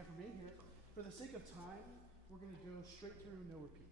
again for being here. For the sake of time, we're going to go straight through, no repeats.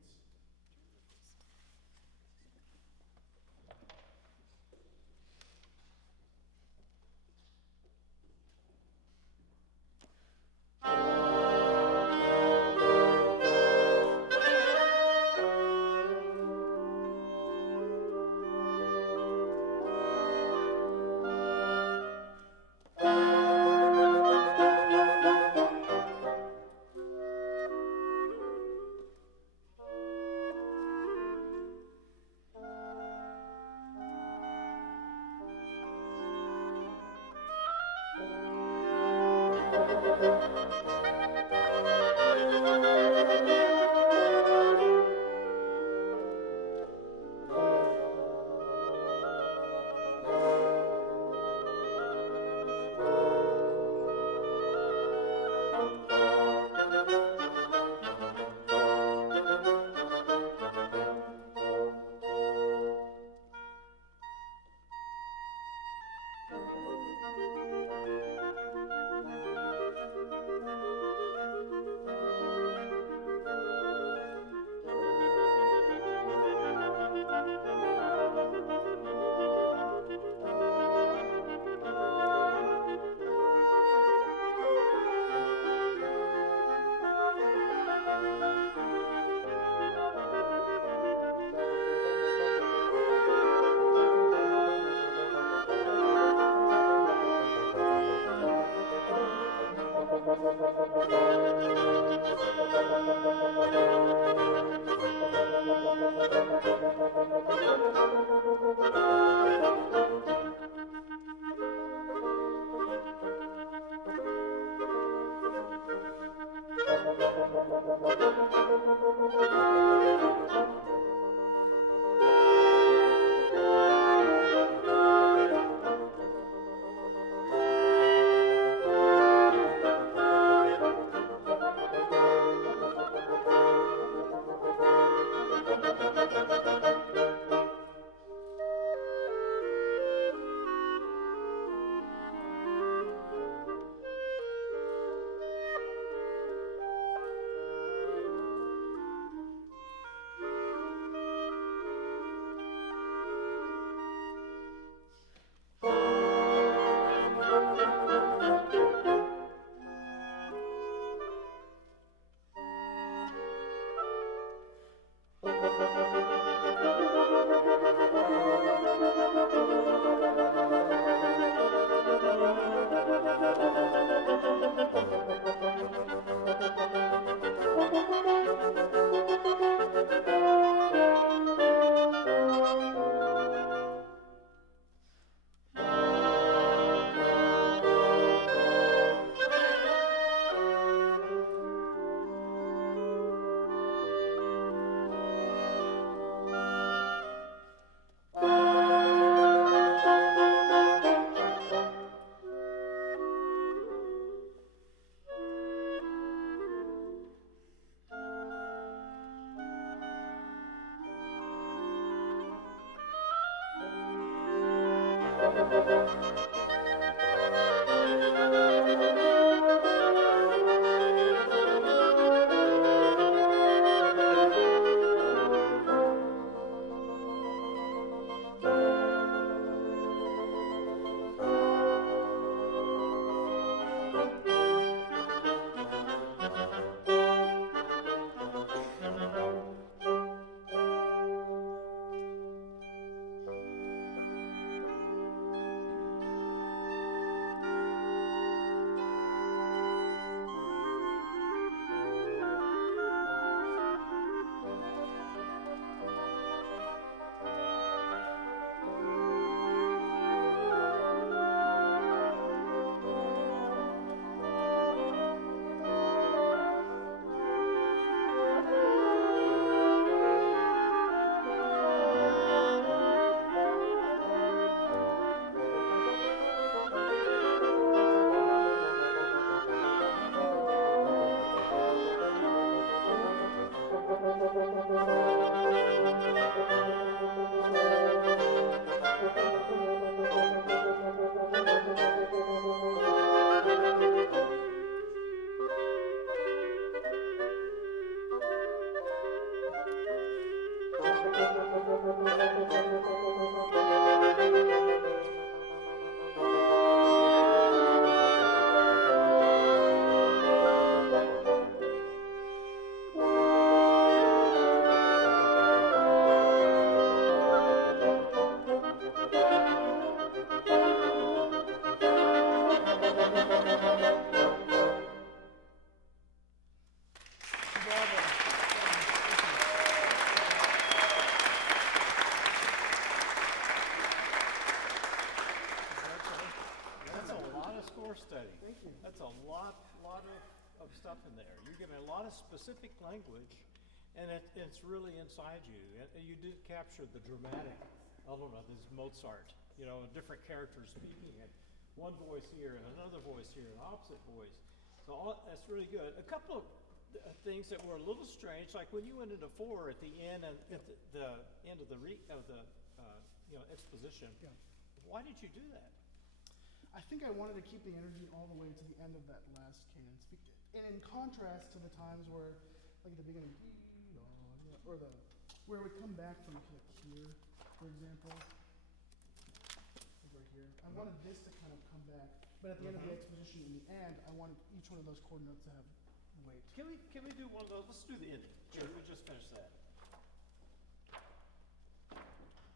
stuff in there. You're giving a lot of specific language, and it's really inside you. And you do capture the dramatic element. This Mozart, different characters speaking, and one voice here and another voice here, an opposite voice. So that's really good. A couple of things that were a little strange, like when you went into 4 at the end and at the end of the exposition. Yeah. Why did you do that? I think I wanted to keep the energy all the way to the end of that last cadence. And in contrast to the times where, like at the beginning, or where we come back from like here, for example, over here. I wanted this to kind of come back, but at the end of the exposition, in the end, I wanted each one of those chord notes to have weight. Can we do one of those? Let's do the ending. Sure. We just finished that.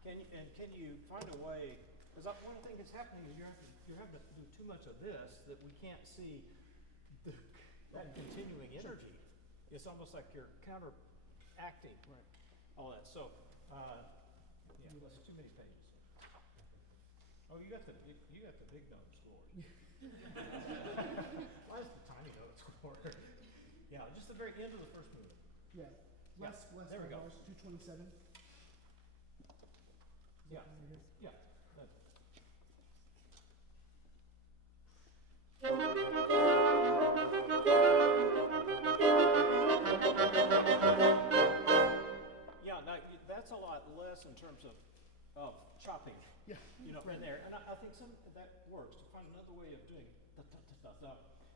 Can you find a way? Because one thing that's happening is you're having to do too much of this that we can't see that continuing energy. It's almost like you're counteracting all that. So, that's too many pages. Oh, you got the big note score. Why is the tiny note score? Yeah, just the very end of the first movement. Yeah. Less there we go. 227. Yeah. Yeah. Yeah, now that's a lot less in terms of chopping. Yeah. In there. And I think that works to find another way of doing da.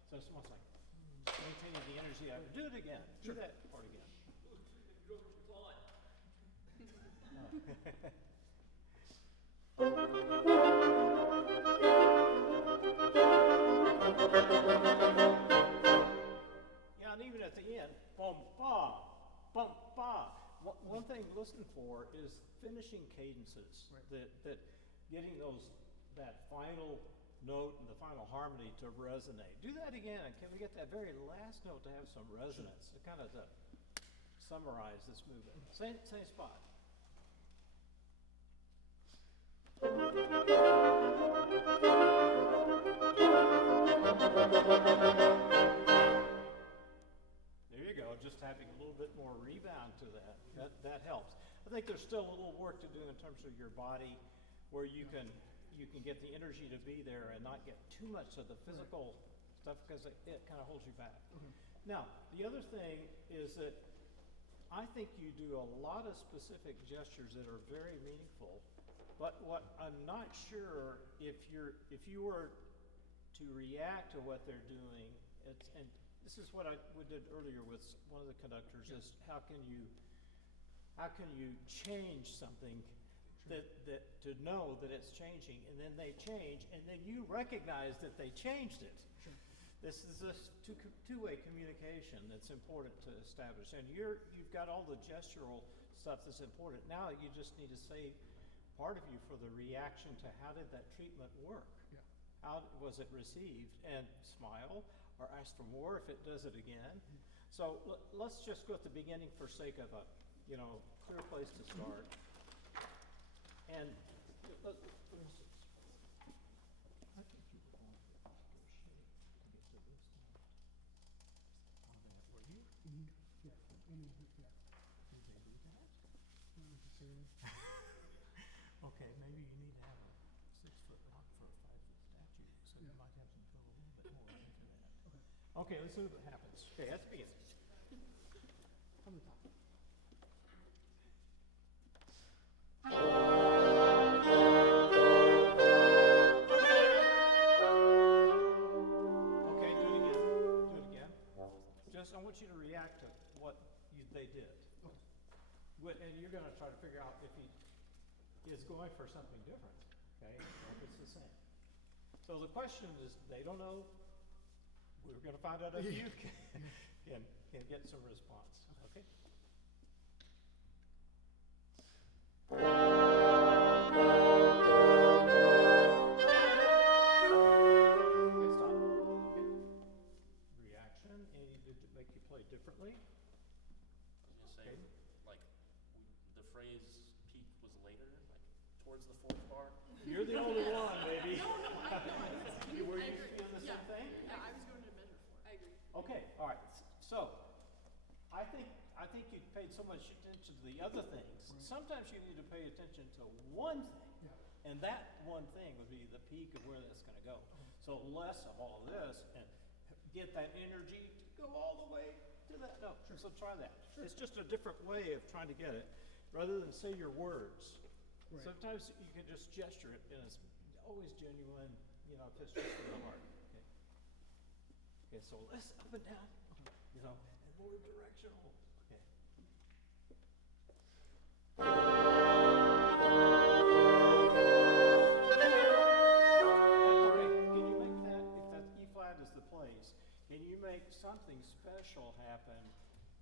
So it's almost like maintaining the energy. Do it again. Sure. Do that part again. Yeah, and even at the end, bum ba, bum ba. One thing to listen for is finishing cadences. That getting that final note and the final harmony to resonate. Do that again. Can we get that very last note to have some resonance? To kind of summarize this movement. Same spot. There you go, just having a little bit more rebound to that. That helps. I think there's still a little work to do in terms of your body where you can get the energy to be there and not get too much of the physical stuff because it kind of holds you back. Now, the other thing is that I think you do a lot of specific gestures that are very meaningful. But what I'm not sure if you were to react to what they're doing, and this is what we did earlier with one of the conductors, is how can you change something that to know that it's changing, and then they change, and then you recognize that they changed it. Sure. This is a two-way communication that's important to establish, and you've got all the gestural stuff that's important. Now you just need to say part of you for the reaction to how did that treatment work? Yeah. How was it received? And smile or ask for more if it does it again. So let's just go at the beginning for sake of a clear place to start. And for instance, I think you were going to negotiate to get to this time. Were you? Yeah. Did they do that? Not necessarily. Okay, maybe you need to have a 6-foot rock for a 5-foot statue, so you might have to go a little bit more into that. Okay, let's see what happens. Okay, that's the beginning. From the top. Okay, do it again. Do it again. Just, I want you to react to what they did. Okay. And you're going to try to figure out if he is going for something different, okay, or if it's the same. So the question is, they don't know. We're going to find out if you can get some response, okay? Okay, stop. Okay. Reaction, and did it make you play differently? I was gonna say, like, the phrase peak was later, like, towards the 4th bar. You're the only one, baby. Were you feeling the same thing? Yeah, I was going to measure 4. I agree. Okay, all right. So, I think you paid so much attention to the other things. Right. Sometimes you need to pay attention to one thing, Yeah. and that one thing would be the peak of where that's going to go. So less of all this, and get that energy to go all the way to that note. Sure. So try that. Sure. It's just a different way of trying to get it, rather than say your words. Right. Sometimes you can just gesture it, and it's always genuine, you know, if it's just from the heart. Okay. Okay, so less up and down, you know, and more directional. Okay. Okay, can you make that, if that E flat is the place, can you make something special happen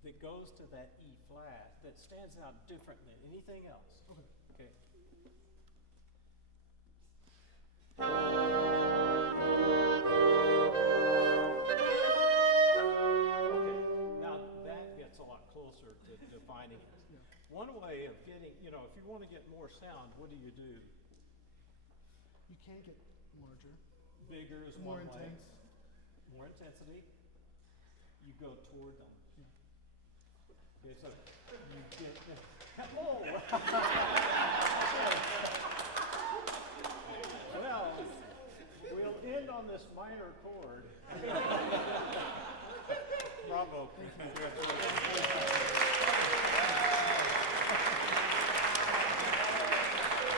that goes to that E flat that stands out different than anything else? Okay. Okay. Okay, now that gets a lot closer to defining it. Yeah. One way of getting, you know, if you want to get more sound, what do? You can get larger, Bigger is more one way. intense. More intensity, you go toward them. Yeah. Okay, so you get, oh! Well, we'll end on this minor chord. Bravo, Conductor.